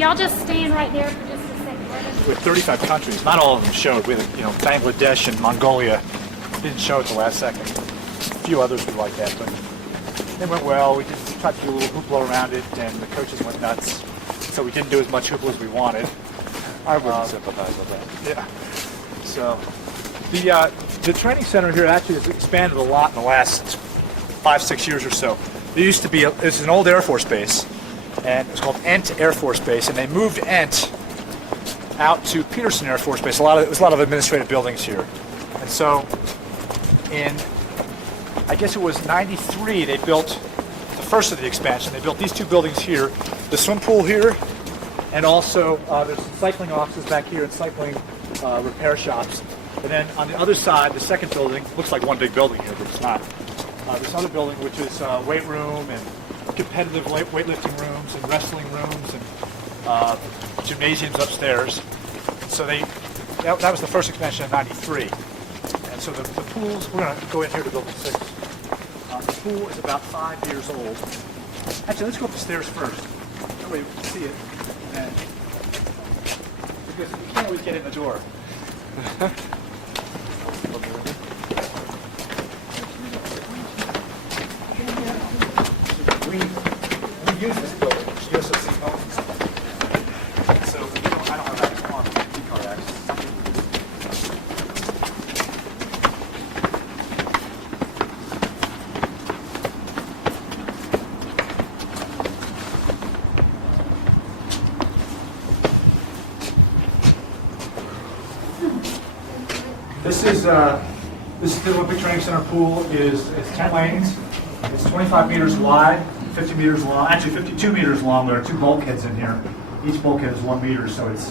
y'all just stand right there for just a second. With 35 countries, not all of them showed. We had, Bangladesh and Mongolia didn't show at the last second. A few others were like that, but it went well. We tried to do a little hoopla around it, and the coaches went nuts. So we didn't do as much hoopla as we wanted. I wouldn't sympathize with that. Yeah. So the training center here actually has expanded a lot in the last 5-6 years or so. There used to be it's an old Air Force base, and it was called Ent Air Force Base, and they moved Ent out to Peterson Air Force Base. There was a lot of administrative buildings here, and so in I guess it was '93 they built the first of the expansion. They built these two buildings here, the swim pool here, and also there's some cycling offices back here and cycling repair shops. And then on the other side, the second building looks like one big building here, but it's not. This other building, which is weight room and competitive weightlifting rooms and wrestling rooms and gymnasiums upstairs. So that was the first expansion in '93. And so the pools, we're going to go in here to building 6. The pool is about 5 years old. Actually, let's go up the stairs first. That way we can see it. And because you can't always get in the door. We use this building, NSSA homes. So I don't have access on car access. This is the Olympic Training Center pool. It's 10 lanes. It's 25 meters wide, 50 meters long, actually 52 meters long. There are 2 bulkheads in here. Each bulkhead is 1 meter, so it's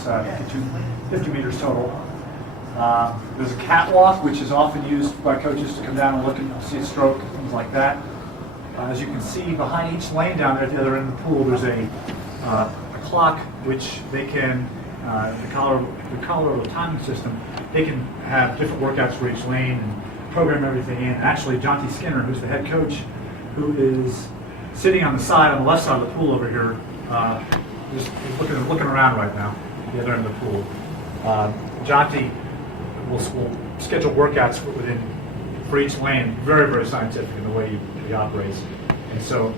50 meters total. There's a catwalk, which is often used by coaches to come down and look and see a stroke, things like that. As you can see, behind each lane down there at the other end of the pool, there's a clock which they can, the Colorado timing system, they can have different workouts for each lane and program everything in. Actually, John T. Skinner, who's the head coach, who is sitting on the left side of the pool over here, just looking around right now, at the other end of the pool. John T. will schedule workouts for each lane, very, very scientific in the way he operates. And so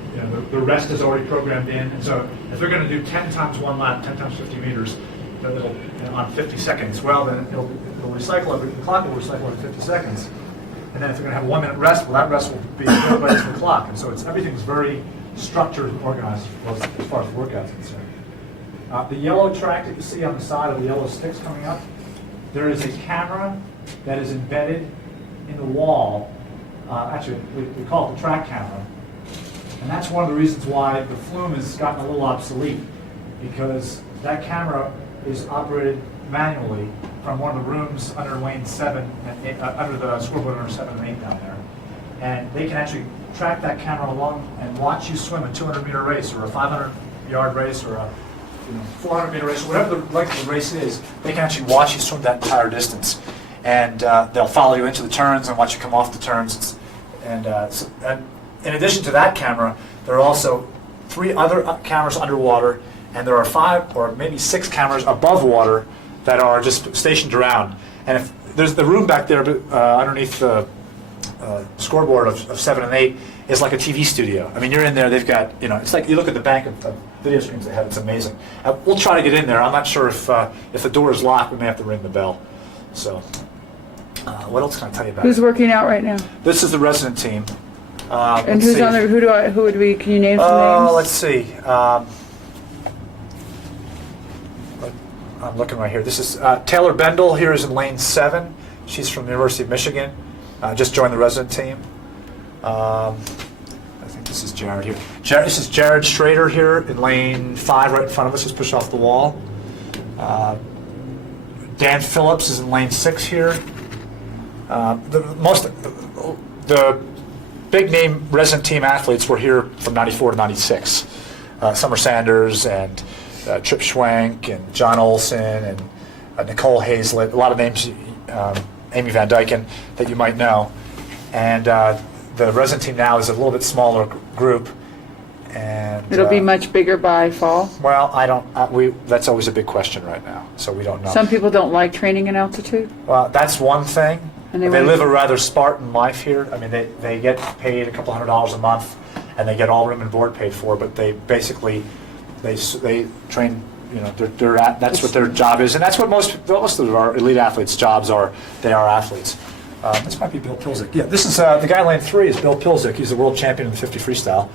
the rest is already programmed in. And so if they're going to do 10 times 1 lap, 10 times 50 meters, on 50 seconds, well, then it'll recycle the clock will recycle every 50 seconds. And then if they're going to have a 1 minute rest, well, that rest will be right to the clock. And so everything's very structured and organized as far as the workout's concerned. The yellow track that you see on the side of the yellow sticks coming up, there is a camera that is embedded in the wall. Actually, we call it the track camera. And that's one of the reasons why the flume has gotten a little obsolete, because that camera is operated manually from one of the rooms under lane 7, under the scoreboard under 7 and 8 down there. And they can actually track that camera along and watch you swim a 200-meter race or a 500-yard race or a 400-meter race, whatever the length of the race is. They can actually watch you swim that entire distance. And they'll follow you into the turns and watch you come off the turns. And in addition to that camera, there are also 3 other cameras underwater, and there are 5 or maybe 6 cameras above water that are just stationed around. And if there's the room back there underneath the scoreboard of 7 and 8 is like a TV studio. I mean, you're in there, they've got, it's like you look at the bank of video screens they have, it's amazing. We'll try to get in there. I'm not sure if the door is locked, we may have to ring the bell. So, what else can I tell you about? Who's working out right now? This is the resident team. And who's on there? Who would we? Can you name some names? Let's see. I'm looking right here. This is Taylor Bendel. Here is in lane 7. She's from the University of Michigan. Just joined the resident team. I think this is Jared here. This is Jared Schrader here in lane 5, right in front of us. Just push off the wall. Dan Phillips is in lane 6 here. The big name resident team athletes were here from '94 to '96. Summer Sanders and Trip Schwank and John Olson and Nicole Hazlett, a lot of names, Amy Van Dyken, that you might know. And the resident team now is a little bit smaller group. And It'll be much bigger by fall. well. I don't. That's always a big question right now. So we don't know. Some people don't like training in altitude. Well, that's one thing. And They they live wanna- a rather Spartan life here. I mean, they get paid a couple $100 a month, and they get all room and board paid for. But they basically they train. You know, that's what their job is, and that's what most of our elite athletes' jobs are. They are athletes. This might be Bill Pilzik. Yeah, this is the guy in lane 3 is Bill Pilzik. He's the world champion in the 50 freestyle.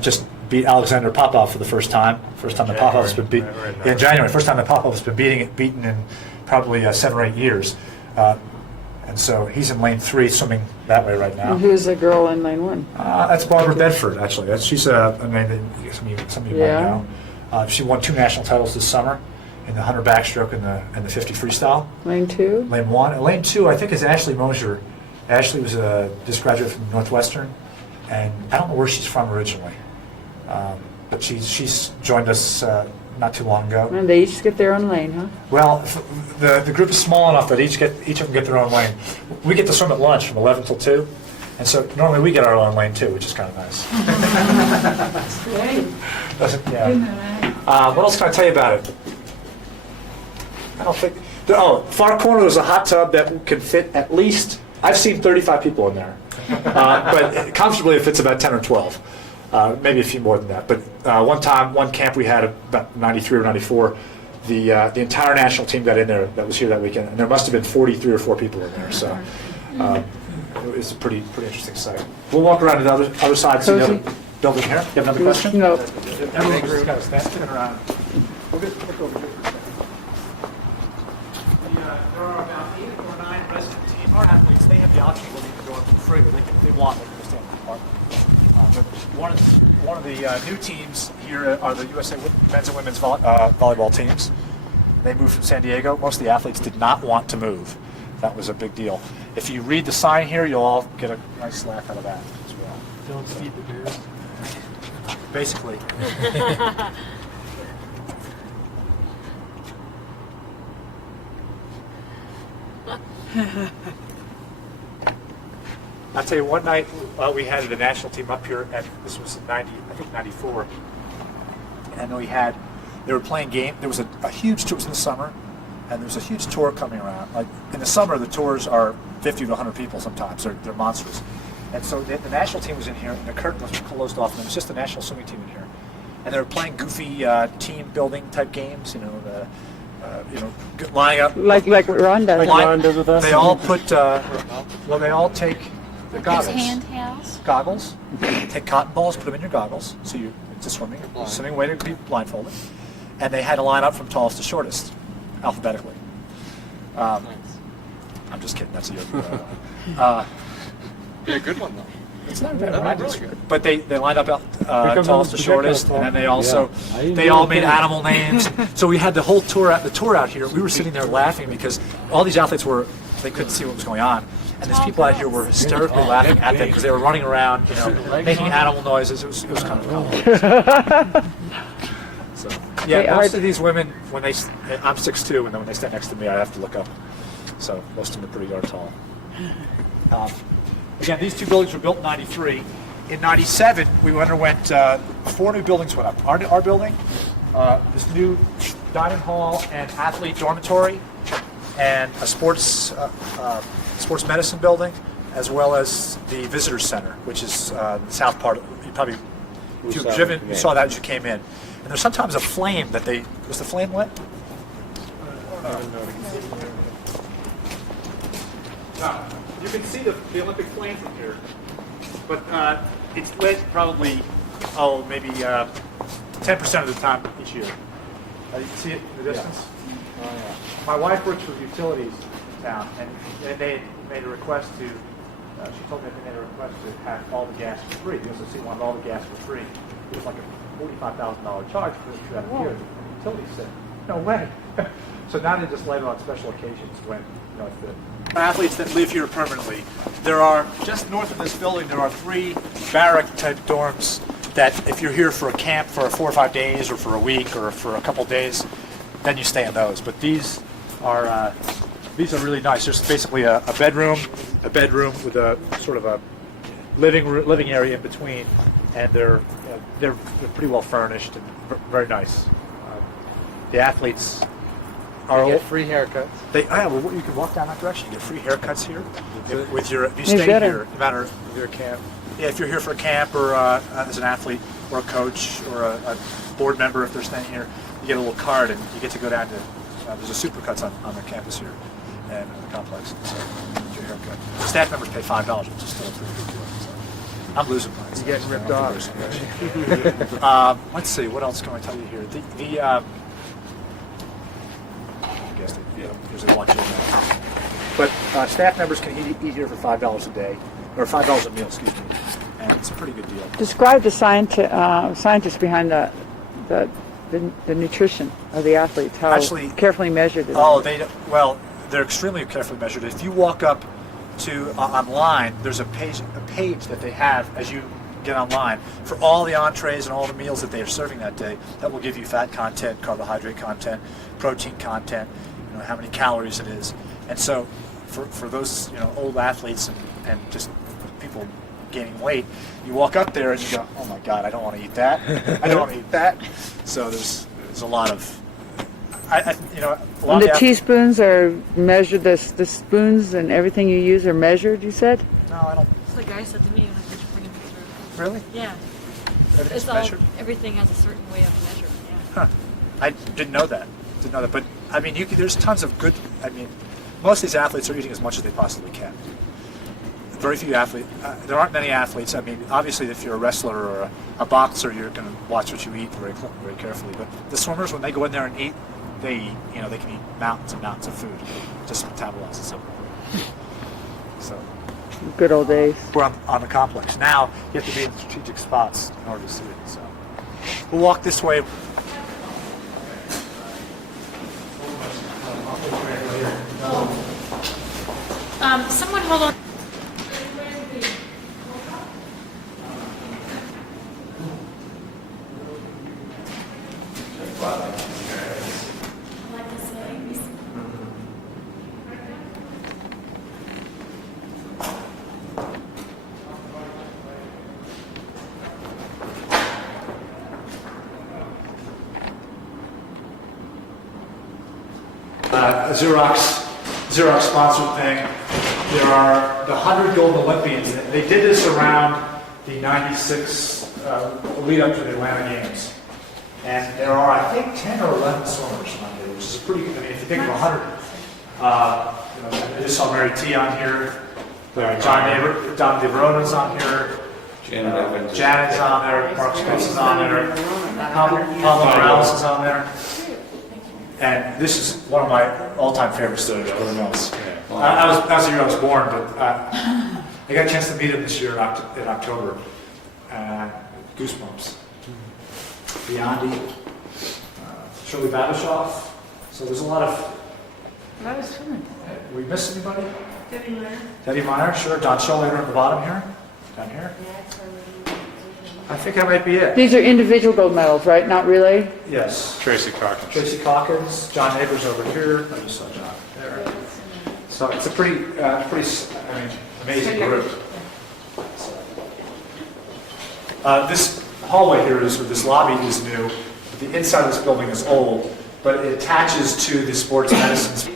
Just beat Alexander Popov for the first time. First time that Popov's been beaten in January. First time that Popov's been beaten in probably 7 or 8 years. And so he's in lane 3, swimming that way right now. And who's the girl in lane 1? That's Barbara Bedford, actually. She's a name that some of you Yeah. might know. She won 2 national titles this summer in the 100 backstroke and the 50 freestyle. Lane 2? Lane 1. And lane 2, I think, is Ashley Mosier. Ashley was a just graduate from Northwestern, and I don't know where she's from originally. But she's joined us not too long ago. And they each get their own lane, huh? Well, the group is small enough that each of them get their own lane. We get to swim at lunch from 11 till 2, and so normally we get our own lane too, which is kind of nice. What else can I tell you about it? I don't think. Far corner there's a hot tub that can fit at least. I've seen 35 people in there, but comfortably it fits about 10 or 12. Maybe a few more than that. But one camp we had about 93 or 94. The entire national team got in there that was here that weekend, and there must have been 43 or 4 people in there. So it was a pretty interesting site. We'll walk around to the other side. See the other building here. You have another question? No. Everyone's just kind of standing around. We'll look over here. There are about 8 or 9 resident team. Our athletes, they have the option of leaving the door for free, or if they want, they can stay in the department. But one of the new teams here are the USA men's and women's volleyball teams. They moved from San Diego. Most of the athletes did not want to move. That was a big deal. If you read the sign here, you'll all get a nice laugh out of that as well. Don't feed the bears. Basically. I'll tell you, one night we had the national team up here, and this was in 94, and they were playing game. There was a huge tour, it was in the summer, and there was a huge tour coming around. Like in the summer, the tours are 50 to 100 people sometimes. They're monstrous. And so the national team was in here, and the curtain was closed off, and it was just the national swimming team in here. And they were playing goofy team building type games, lining up. Like what Ron does. Ron does with us. They all put, they all take the These goggles. handhelds. Goggles. Take cotton balls, put them in your goggles, so it's a swimming way to be blindfolded. And they had to line up from tallest to shortest, alphabetically. I'm just kidding. That's a joke. Yeah, good one though. It's not bad. That'd be really good. But they lined up comes tallest the to shortest, projectile and then they phone. also Yeah. I didn't they do all a made thing. animal names. So we had the whole tour out here. We were sitting there laughing because all these athletes they couldn't see what was going on, and these people out here were hysterically laughing at them because they were running around, making animal noises. It was kind of cool. So yeah, most of these women I'm 6'2", and then when they stand next to me, I have to look up. So most of them are pretty darn tall. Again, these 2 buildings were built in 93. In 97, we underwent 4 new buildings went up. Our building, this new dining hall and athlete dormitory, and a sports medicine building, as well as the visitor center, which is the south part. If you've driven, you saw that as you came in. And there's sometimes a flame was the flame lit? You can see the Olympic flame from here, but it's lit probably, maybe 10% of the time each year. You can see it in the distance? Oh, yeah. My wife works for utilities in town, and they made a request to, she told me they made a request to have all the gas for free. The SSC wanted all the gas for free. It was like a $45,000 charge for the 2 out of years. And the utilities said, no way. So now they just light it on special occasions when, it's the athletes that live here permanently. There are, just north of this building, there are 3 barrack-type dorms that if you're here for a camp for 4 or 5 days or for a week or for a couple days, then you stay in those. But these are really nice. There's basically a bedroom with a sort of a living area in between, and they're they're pretty well furnished and very nice. The athletes are You get free haircuts. you can walk down that direction. You get free haircuts here. If you Maybe stay better. here, no matter Your camp. if you're here for a camp or as an athlete or a coach or a board member, if they're staying here, you get a little card and you get to go down to. There's a Supercuts on the campus here and the complex. So get your haircut. The staff members pay $5, which is still a pretty good deal. So I'm losing mine. You're getting ripped off. Let's see, what else can I tell you here? I guess usually watch it now. But staff members can eat here for $5 a day, or $5 a meal, excuse me, and it's a pretty good deal. Describe the scientists behind the nutrition of the athletes. How Actually- carefully measured it Oh, is. they're extremely carefully measured. If you walk up to online, there's a page that they have as you get online for all the entrees and all the meals that they are serving that day. That will give you fat content, carbohydrate content, protein content, how many calories it is. And so for those old athletes and just people gaining weight, you walk up there and you go, oh my God, I don't want to eat that. I don't want to eat that. So there's a lot of a lot And of the athletes- teaspoons are measured. The spoons and everything you use are measured. You said. No, I don't. It's like I said to me when I was bringing pictures. Really? Yeah. Everything's It's all, measured? everything has a certain way of measuring. Yeah. Huh. I didn't know that. But I mean, there's tons of good. I mean, most of these athletes are eating as much as they possibly can. Very few athletes. There aren't many athletes. I mean, obviously, if you're a wrestler or a boxer, you're going to watch what you eat very carefully. But the swimmers, when they go in there and eat, they can eat mountains and mountains of food, just metabolize it so quickly. So Good old days. we're on the complex now. You have to be in strategic spots in order to see it. So we'll walk this way. Someone hold on. Xerox sponsored thing. There are the 100 gold Olympians. They did this around the 96 lead up to the Atlanta Games. And there are, I think, 10 or 11 swimmers on here, which is pretty good. I mean, if you think of 100, I just saw Mary T on here. Don DeVerona's on here. Janet's on there. Mark Spence is on there. Pablo Morales is on there. And this is one of my all-time favorite stories. Everyone knows. That was the year I was born, but I got a chance to meet him this year in October. Goosebumps. Biondi, Shirley Babashoff. So there's a lot of. That was fun. We miss anybody? Debbie Meyer, sure. Don Schollater at the bottom here. Down here. I think that might be it. These are individual gold medals, right? Not relay. Yes. Tracy Calkins. Tracy Calkins, John Neighbors over here. I just saw John there. So it's a pretty, amazing group. This hallway here is, or this lobby is new. But the inside of this building is old, but it attaches to the sports medicine